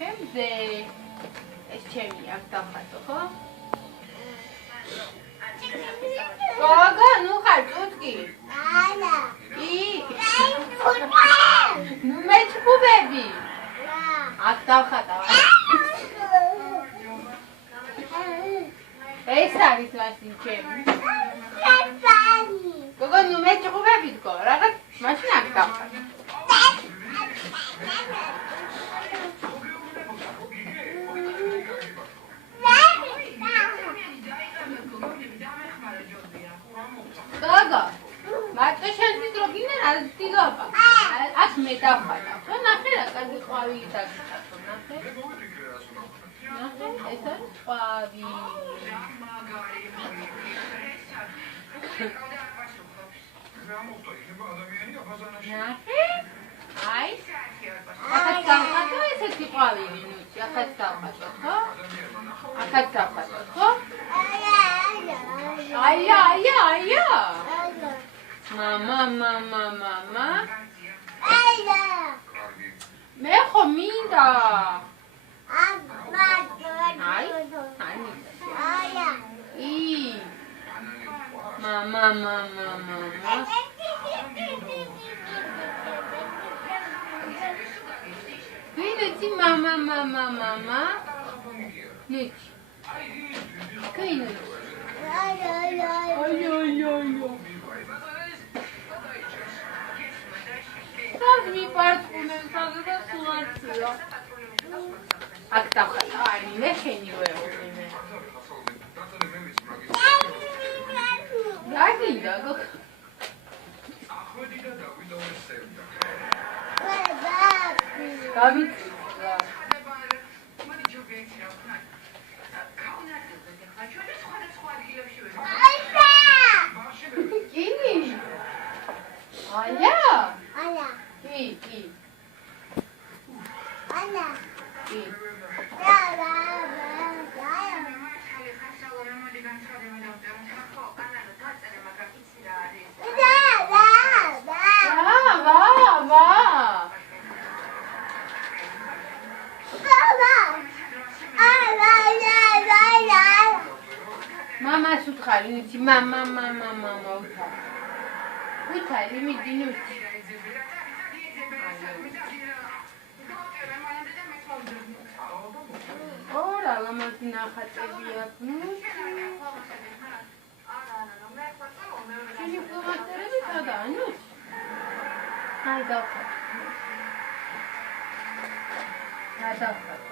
ნახე მზე ეს ჩემი აქ დავხატო ხო? გოგო ნუ ხარ წუთკი? არა. კი. მე ნუ მეჭუბები. აქ დავხატავ. ეს არის მაშინ ჩემი. გოგო ნუ მეჭუბები თქო, რაღაც მაშინ აქ დავხატე. გოგო მარტო შენთვის რო გინდა რა ვтигობა? აქ მე დავხატავ. ხო ნახე რა კარგი ყვავი დაგიხატო, ნახე. ნახე, ეს არის ყვავი. ნახე? აი. ახაც დავხატო ესეთი ყვავი მინუტი, ახაც დავხატო, ხო? ახაც დავხატო, ხო? აია. მამა. მე ხო მინდა. მამა. ვინეთი მამა. ნიჩ. კინო. აიო. სად მიპარწუნებ სადღა სულაცია. აქ დავხატა, არის მე შენი ვეუბნი მე. გაგინდა გოგო. გავიწვლა. კი. აია. კი. კი. მამას უთხარი, ნიჩი, მამა უთხარი. უთხარი, მიდი, ნუჩი. ორა, ლამაზი ნახატები აქვს, ნუჩი. შენი ფლომასტერები სადაა, ნუჩი? აი, დავხატე.